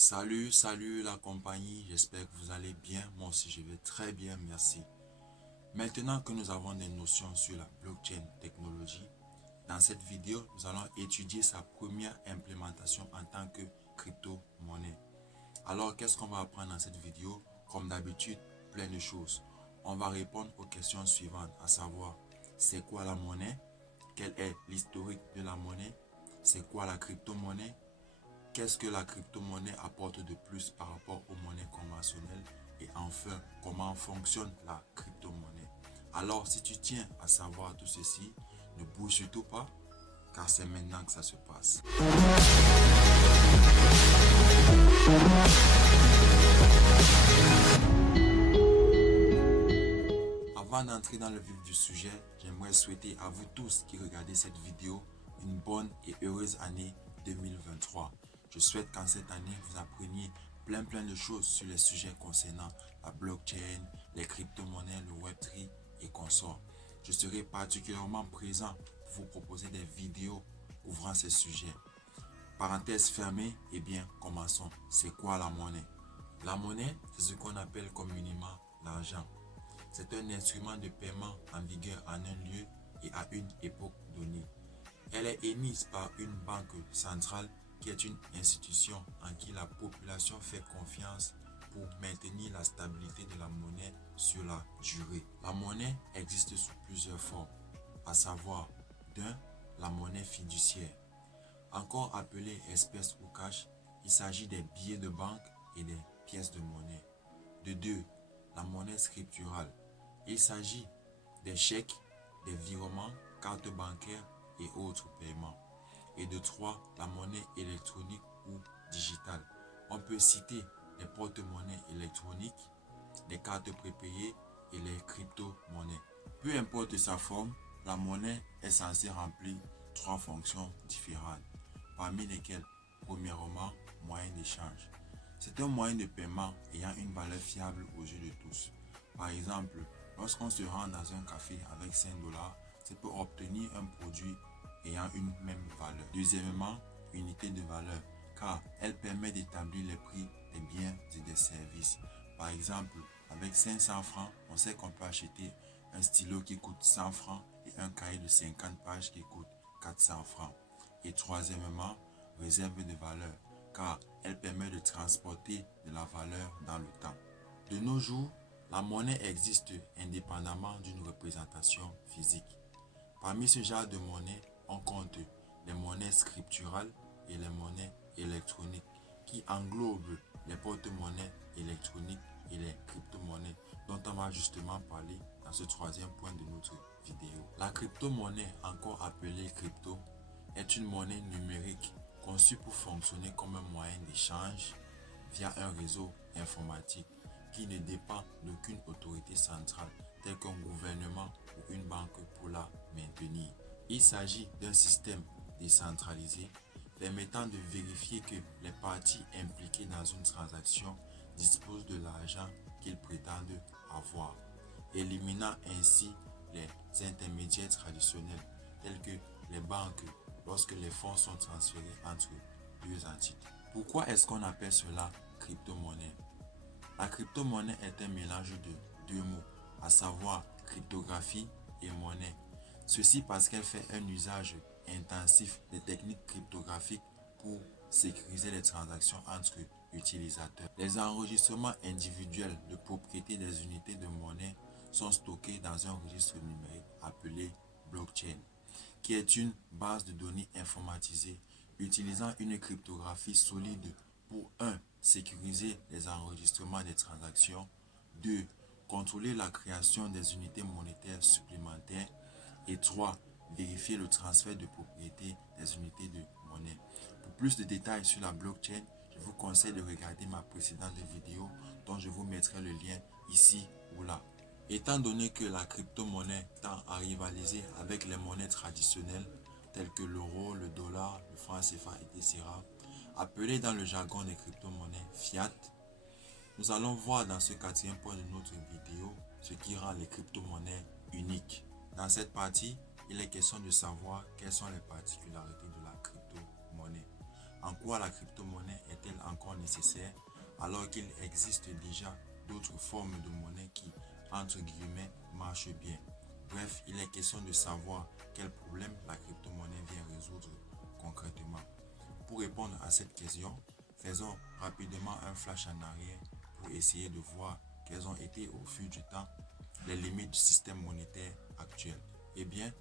Salut la compagnie, j'espère que vous allez bien. Moi aussi je vais très bien, merci. Maintenant que nous avons des notions sur la blockchain technologie, dans cette vidéo, nous allons étudier sa première implémentation en tant que crypto-monnaie. Alors, qu'est-ce qu'on va apprendre dans cette vidéo? Comme d'habitude, plein de choses. On va répondre aux questions suivantes, à savoir, c'est quoi la monnaie? Quel est l'historique de la monnaie? C'est quoi la crypto-monnaie? Qu'est-ce que la crypto-monnaie apporte de plus par rapport aux monnaies conventionnelles? Et enfin, comment fonctionne la crypto-monnaie? Alors, si tu tiens à savoir tout ceci, ne bouge surtout pas, car c'est maintenant que ça se passe. Avant d'entrer dans le vif du sujet, j'aimerais souhaiter à vous tous qui regardez cette vidéo une bonne et heureuse année 2023. Je souhaite qu'en cette année, vous appreniez plein de choses sur les sujets concernant la blockchain, les crypto-monnaies, le Web3 et consorts. Je serai particulièrement présent pour vous proposer des vidéos ouvrant ces sujets. Parenthèse fermée, et bien, commençons. C'est quoi la monnaie? La monnaie, c'est ce qu'on appelle communément l'argent. C'est un instrument de paiement en vigueur en un lieu et à une époque donnée. Elle est émise par une banque centrale qui est une institution en qui la population fait confiance pour maintenir la stabilité de la monnaie sur la durée. La monnaie existe sous plusieurs formes, à savoir d'un, la monnaie fiduciaire. Encore appelée espèce ou cash, il s'agit des billets de banque et des pièces de monnaie. De deux, la monnaie scripturale. Il s'agit des chèques, des virements, cartes bancaires et autres paiements. Et de trois, la monnaie électronique ou digitale. On peut citer les porte-monnaies électroniques, les cartes prépayées et les crypto-monnaies. Peu importe sa forme, la monnaie est censée remplir trois fonctions différentes, parmi lesquelles, premièrement, moyen d'échange. C'est un moyen de paiement ayant une valeur fiable aux yeux de tous. Par exemple, lorsqu'on se rend dans un café avec 5 $, c'est pour obtenir un produit ayant une même valeur. Deuxièmement, unité de valeur, car elle permet d'établir les prix des biens et des services. Par exemple, avec 500 francs, on sait qu'on peut acheter un stylo qui coûte 100 francs et un cahier de 50 pages qui coûte 400 francs. Et troisièmement, réserve de valeur, car elle permet de transporter de la valeur dans le temps. De nos jours, la monnaie existe indépendamment d'une représentation physique. Parmi ce genre de monnaie, on compte les monnaies scripturales et les monnaies électroniques qui englobent les porte-monnaies électroniques et les crypto-monnaies dont on va justement parler dans ce troisième point de notre vidéo. La crypto-monnaie, encore appelée crypto, est une monnaie numérique conçue pour fonctionner comme un moyen d'échange via un réseau informatique qui ne dépend d'aucune autorité centrale telle qu'un gouvernement ou une banque pour la maintenir. Il s'agit d'un système décentralisé permettant de vérifier que les parties impliquées dans une transaction disposent de l'argent qu'ils prétendent avoir, éliminant ainsi les intermédiaires traditionnels tels que les banques lorsque les fonds sont transférés entre deux entités. Pourquoi est-ce qu'on appelle cela crypto-monnaie? La crypto-monnaie est un mélange de deux mots, à savoir cryptographie et monnaie. Ceci parce qu'elle fait un usage intensif des techniques cryptographiques pour sécuriser les transactions entre utilisateurs. Les enregistrements individuels de propriété des unités de monnaie sont stockés dans un registre numérique appelé blockchain, qui est une base de données informatisée utilisant une cryptographie solide pour 1. Sécuriser les enregistrements des transactions, 2. Contrôler la création des unités monétaires supplémentaires et 3. Vérifier le transfert de propriété des unités de monnaie. Pour plus de détails sur la blockchain, je vous conseille de regarder ma précédente vidéo dont je vous mettrai le lien ici ou là. Étant donné que la crypto-monnaie tend à rivaliser avec les monnaies traditionnelles telles que l'euro, le dollar, le franc CFA, etc., appelées dans le jargon des crypto-monnaies fiat, nous allons voir dans ce quatrième point de notre vidéo ce qui rend les crypto-monnaies uniques. Dans cette partie, il est question de savoir quelles sont les particularités de la crypto-monnaie. En quoi la crypto-monnaie est-elle encore nécessaire alors qu'il existe déjà d'autres formes de monnaie qui, entre guillemets, marchent bien. Bref, il est question de savoir quel problème la crypto-monnaie vient résoudre concrètement. Pour répondre à cette question, faisons rapidement un flash en arrière pour essayer de voir quelles ont été au fil du temps les limites du système monétaire actuel. Eh bien,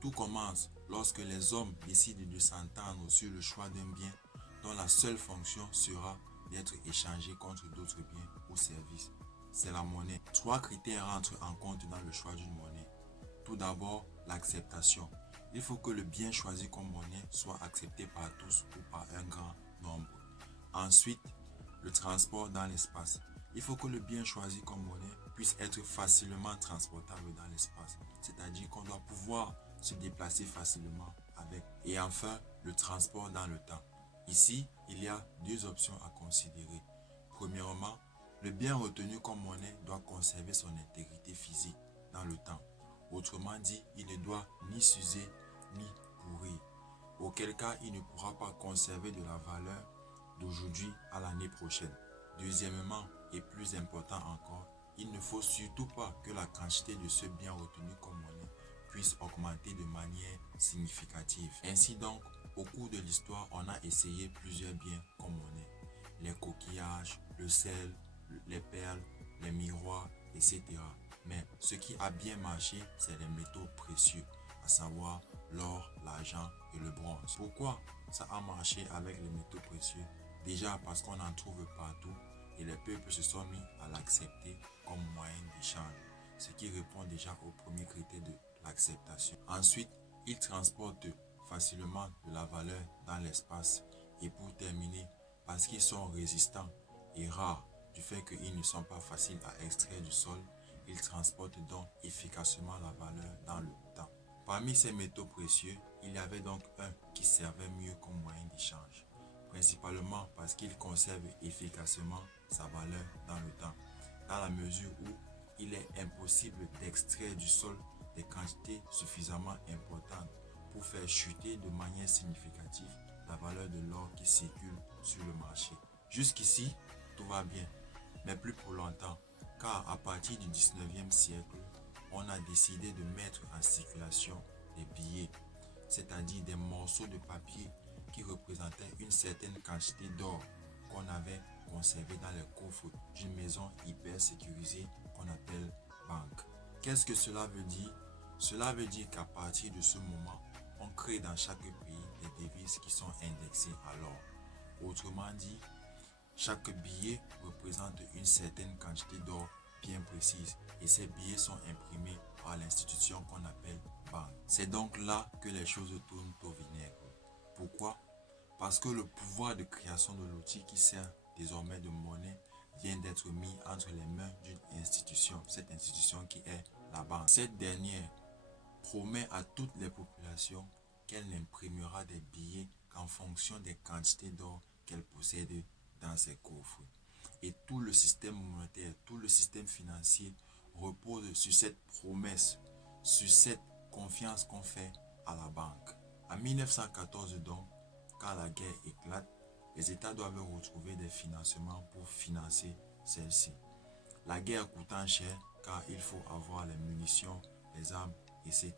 tout commence lorsque les hommes décident de s'entendre sur le choix d'un bien dont la seule fonction sera d'être échangé contre d'autres biens ou services. C'est la monnaie. Trois critères rentrent en compte dans le choix d'une monnaie. Tout d'abord, l'acceptation. Il faut que le bien choisi comme monnaie soit accepté par tous ou par un grand nombre. Ensuite, le transport dans l'espace. Il faut que le bien choisi comme monnaie puisse être facilement transportable dans l'espace. C'est-à-dire qu'on doit pouvoir se déplacer facilement avec. Et enfin, le transport dans le temps. Ici, il y a deux options à considérer. Premièrement, le bien retenu comme monnaie doit conserver son intégrité physique dans le temps. Autrement dit, il ne doit ni s'user ni pourrir. Auquel cas, il ne pourra pas conserver de la valeur d'aujourd'hui à l'année prochaine. Deuxièmement, et plus important encore, il ne faut surtout pas que la quantité de ce bien retenu comme monnaie puisse augmenter de manière significative. Ainsi donc, au cours de l'histoire, on a essayé plusieurs biens comme monnaie. Les coquillages, le sel, les perles, les miroirs, etc. Mais ce qui a bien marché, c'est les métaux précieux, à savoir l'or, l'argent et le bronze. Pourquoi ça a marché avec les métaux précieux? Déjà parce qu'on en trouve partout et les peuples se sont mis à l'accepter comme moyen d'échange, ce qui répond déjà au premier critère de l'acceptation. Ensuite, ils transportent facilement de la valeur dans l'espace. Et pour terminer, parce qu'ils sont résistants et rares, du fait qu'ils ne sont pas faciles à extraire du sol, ils transportent donc efficacement la valeur dans le temps. Parmi ces métaux précieux, il y avait donc un qui servait mieux comme moyen d'échange, principalement parce qu'il conserve efficacement sa valeur dans le temps, dans la mesure où il est impossible d'extraire du sol des quantités suffisamment importantes pour faire chuter de manière significative la valeur de l'or qui circule sur le marché. Jusqu'ici, tout va bien, mais plus pour longtemps, car à partir du 19e siècle, on a décidé de mettre en circulation des billets, c'est-à-dire des morceaux de papier qui représentaient une certaine quantité d'or qu'on avait conservé dans les coffres d'une maison hyper sécurisée qu'on appelle banque. Qu'est-ce que cela veut dire? Cela veut dire qu'à partir de ce moment, on crée dans chaque pays des devises qui sont indexées à l'or. Autrement dit, chaque billet représente une certaine quantité d'or bien précise et ces billets sont imprimés par l'institution qu'on appelle banque. C'est donc là que les choses tournent au vinaigre. Pourquoi? Parce que le pouvoir de création de l'outil qui sert désormais de monnaie vient d'être mis entre les mains d'une institution, cette institution qui est la banque. Cette dernière promet à toutes les populations qu'elle n'imprimera des billets qu'en fonction des quantités d'or qu'elle possède dans ses coffres. Et tout le système monétaire, tout le système financier repose sur cette promesse, sur cette confiance qu'on fait à la banque. En 1914 donc, quand la guerre éclate, les États doivent retrouver des financements pour financer celle-ci. La guerre coûtant cher car il faut avoir les munitions, les armes, etc.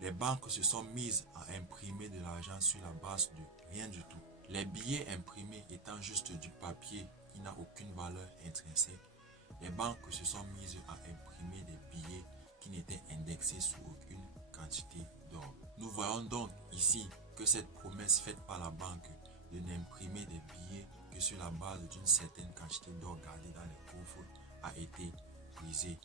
Les banques se sont mises à imprimer de l'argent sur la base de rien du tout. Les billets imprimés étant juste du papier qui n'a aucune valeur intrinsèque, les banques se sont mises à imprimer des billets qui n'étaient indexés sur aucune quantité d'or. Nous voyons donc ici que cette promesse faite par la banque de n'imprimer des billets que sur la base d'une certaine quantité d'or gardée dans les coffres a été brisée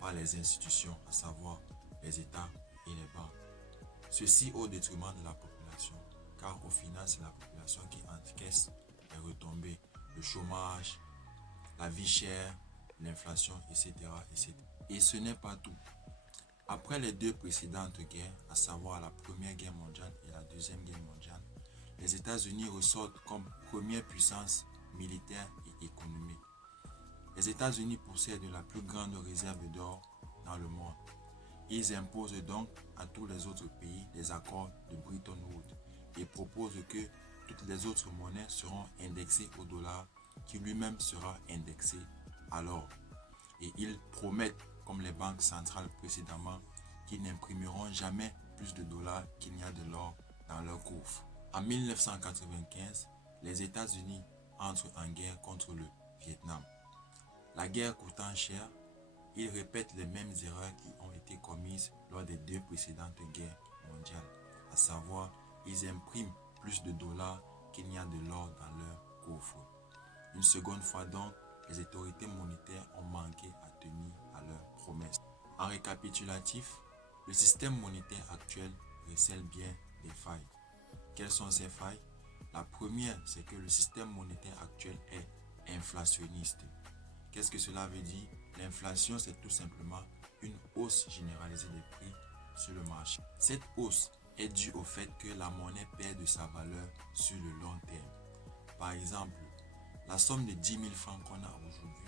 par les institutions, à savoir les États et les banques. Ceci au détriment de la population, car au final c'est la population qui encaisse les retombées, le chômage, la vie chère, l'inflation, etc., etc. Et ce n'est pas tout. Après les deux précédentes guerres, à savoir la Première Guerre mondiale et la Deuxième Guerre mondiale, les États-Unis ressortent comme première puissance militaire et économique. Les États-Unis possèdent la plus grande réserve d'or dans le monde. Ils imposent donc à tous les autres pays des accords de Bretton Woods et proposent que toutes les autres monnaies seront indexées au dollar qui lui-même sera indexé à l'or. Et ils promettent, comme les banques centrales précédemment, qu'ils n'imprimeront jamais plus de dollars qu'il n'y a de l'or dans leur coffre. En 1995, les États-Unis entrent en guerre contre le Vietnam. La guerre coûtant cher, ils répètent les mêmes erreurs qui ont été commises lors des deux précédentes guerres mondiales, à savoir, ils impriment plus de dollars qu'il n'y a de l'or dans leur coffre. Une seconde fois donc, les autorités monétaires ont manqué à tenir à leurs promesses. En récapitulatif, le système monétaire actuel recèle bien des failles. Quelles sont ces failles? La première, c'est que le système monétaire actuel est inflationniste. Qu'est-ce que cela veut dire? L'inflation, c'est tout simplement une hausse généralisée des prix sur le marché. Cette hausse est due au fait que la monnaie perd de sa valeur sur le long terme. Par exemple, la somme de 10 000 francs qu'on a aujourd'hui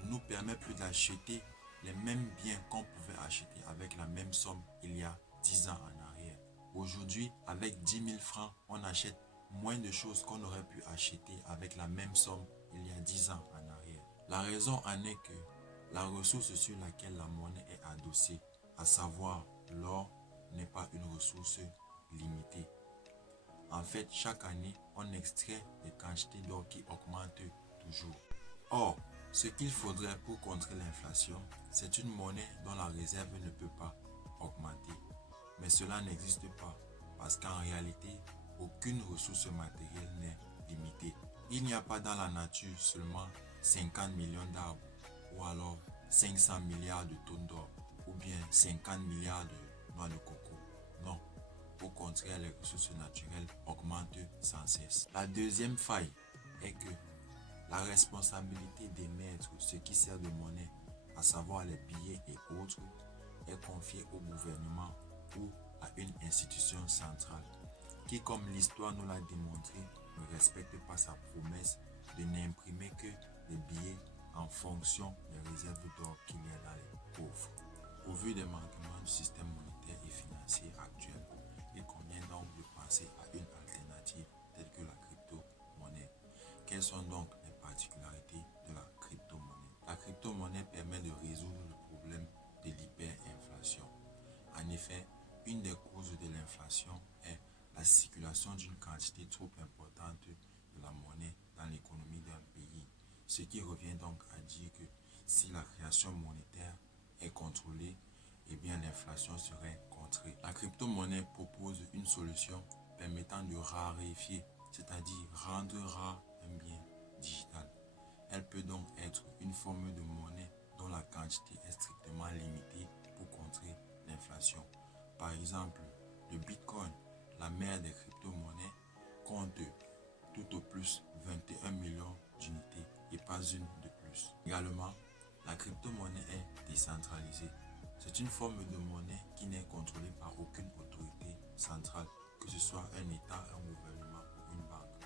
ne nous permet plus d'acheter les mêmes biens qu'on pouvait acheter avec la même somme il y a 10 ans en arrière. Aujourd'hui, avec 10 000 francs, on achète moins de choses qu'on aurait pu acheter avec la même somme il y a 10 ans en arrière. La raison en est que la ressource sur laquelle la monnaie est adossée, à savoir l'or, n'est pas une ressource limitée. En fait, chaque année, on extrait des quantités d'or qui augmentent toujours. Or, ce qu'il faudrait pour contrer l'inflation, c'est une monnaie dont la réserve ne peut pas augmenter. Mais cela n'existe pas, parce qu'en réalité, aucune ressource matérielle n'est limitée. Il n'y a pas dans la nature seulement 50 millions d'arbres, ou alors 500 milliards de tonnes d'or, ou bien 50 milliards de noix de coco. Non. Au contraire, les ressources naturelles augmentent sans cesse. La deuxième faille est que la responsabilité d'émettre ce qui sert de monnaie, à savoir les billets et autres, est confiée au gouvernement ou à une institution centrale qui, comme l'histoire nous l'a démontré, ne respecte pas sa promesse de n'imprimer que des billets en fonction des réserves d'or qu'il y a dans les coffres. Au vu des manquements du système monétaire et financier actuel, il convient donc de penser à une alternative telle que la crypto-monnaie. Quelles sont donc les particularités de la crypto-monnaie? La crypto-monnaie permet de résoudre le problème de l'hyperinflation. En effet, une des causes de l'inflation est la circulation d'une quantité trop importante de la monnaie dans l'économie d'un pays. Ce qui revient donc à dire que si la création monétaire est contrôlée, eh bien l'inflation serait contrée. La crypto-monnaie propose une solution permettant de raréfier, c'est-à-dire rendre rare un bien digital. Elle peut donc être une forme de monnaie dont la quantité est strictement limitée pour contrer l'inflation. Par exemple, le Bitcoin, la mère des crypto-monnaies, compte tout au plus 21 millions d'unités et pas une de plus. Également, la crypto-monnaie est décentralisée. C'est une forme de monnaie qui n'est contrôlée par aucune autorité centrale, que ce soit un État, un gouvernement ou une banque.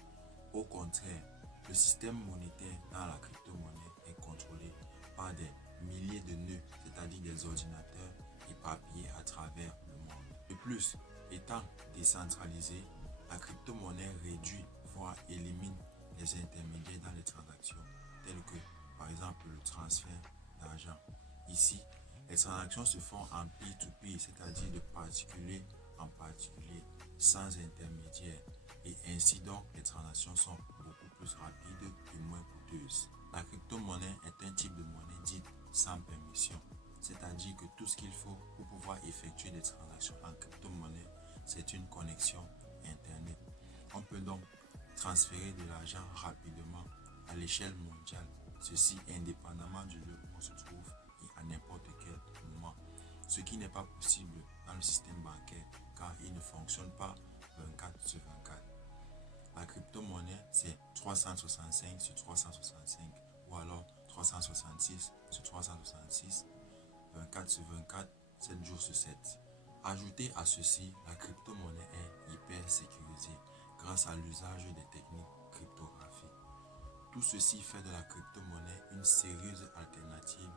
Au contraire, le système monétaire dans la crypto-monnaie est contrôlé par des milliers de nœuds, c'est-à-dire des ordinateurs éparpillés à travers le monde. De plus, étant décentralisée, la crypto-monnaie réduit, voire élimine les intermédiaires dans les transactions, tels que, par exemple, le transfert d'argent. Ici, les transactions se font en peer-to-peer, c'est-à-dire de particulier en particulier, sans intermédiaire. Et ainsi donc, les transactions sont beaucoup plus rapides et moins coûteuses. La crypto-monnaie est un type de monnaie dite sans permission, c'est-à-dire que tout ce qu'il faut pour pouvoir effectuer des transactions en crypto-monnaie, c'est une connexion Internet. On peut donc transférer de l'argent rapidement à l'échelle mondiale, ceci indépendamment du lieu où on se trouve et à n'importe quel moment, ce qui n'est pas possible dans le système bancaire car il ne fonctionne pas 24 sur 24. La crypto-monnaie, c'est 365 sur 365 ou alors 366 sur 366, 24 sur 24, 7 jours sur 7. Ajouté à ceci, la crypto-monnaie est hyper sécurisée grâce à l'usage des techniques cryptographiques. Tout ceci fait de la crypto-monnaie une sérieuse alternative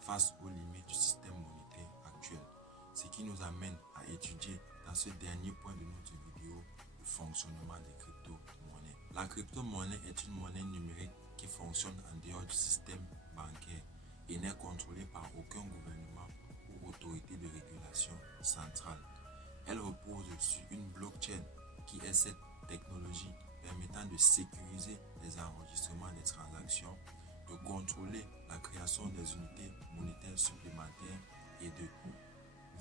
face aux limites du système monétaire actuel. Ce qui nous amène à étudier dans ce dernier point de notre vidéo fonctionnement des crypto-monnaies. La crypto-monnaie est une monnaie numérique qui fonctionne en dehors du système bancaire et n'est contrôlée par aucun gouvernement ou autorité de régulation centrale. Elle repose sur une blockchain qui est cette technologie permettant de sécuriser les enregistrements des transactions, de contrôler la création des unités monétaires supplémentaires et de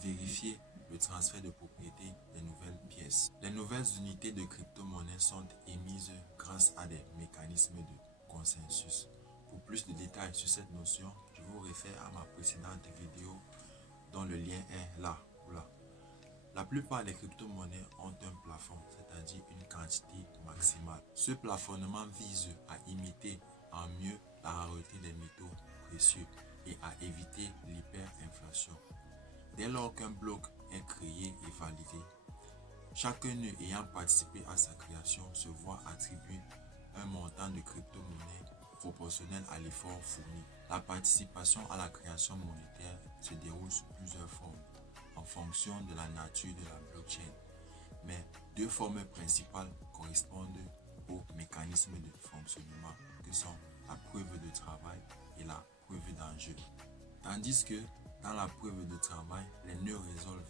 vérifier le transfert de propriété des nouvelles pièces. Les nouvelles unités de crypto-monnaie sont émises grâce à des mécanismes de consensus. Pour plus de détails sur cette notion, je vous réfère à ma précédente vidéo dont le lien est là ou là. La plupart des crypto-monnaies ont un plafond, c'est-à-dire une quantité maximale. Ce plafonnement vise à imiter en mieux la rareté des métaux précieux et à éviter l'hyperinflation. Dès lors qu'un bloc est créé et validé, chaque nœud ayant participé à sa création se voit attribuer un montant de crypto-monnaie proportionnel à l'effort fourni. La participation à la création monétaire se déroule sous plusieurs formes en fonction de la nature de la blockchain. Mais deux formes principales correspondent aux mécanismes de fonctionnement que sont la preuve de travail et la preuve d'enjeu. Tandis que dans la preuve de travail, les nœuds résolvent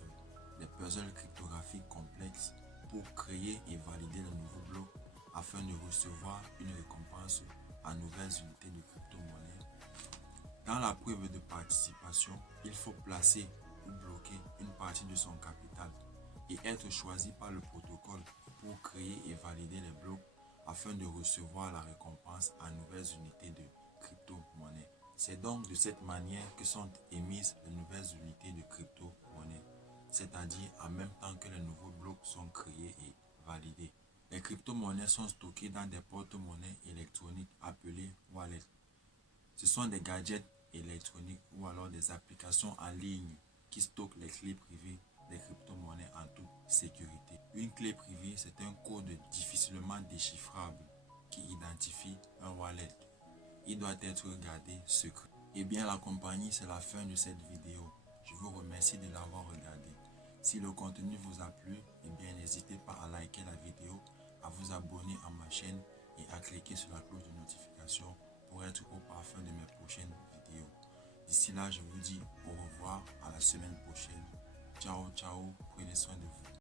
des puzzles cryptographiques complexes pour créer et valider de nouveaux blocs afin de recevoir une récompense en nouvelles unités de crypto-monnaie. Dans la preuve de participation, il faut placer ou bloquer une partie de son capital et être choisi par le protocole pour créer et valider les blocs afin de recevoir la récompense en nouvelles unités de crypto-monnaie. C'est donc de cette manière que sont émises les nouvelles unités de crypto-monnaie, c'est-à-dire en même temps que les nouveaux blocs sont créés et validés. Les crypto-monnaies sont stockées dans des porte-monnaies électroniques appelées wallets. Ce sont des gadgets électroniques ou alors des applications en ligne qui stockent les clés privées des crypto-monnaies en toute sécurité. Une clé privée, c'est un code difficilement déchiffrable qui identifie un wallet. Il doit être gardé secret. Et bien la compagnie, c'est la fin de cette vidéo. Je vous remercie de l'avoir regardé. Si le contenu vous a plu, eh bien n'hésitez pas à liker la vidéo, à vous abonner à ma chaîne et à cliquer sur la cloche de notification pour être au parfum de mes prochaines vidéos. D'ici là, je vous dis au revoir, à la semaine prochaine. Ciao, ciao, prenez soin de vous.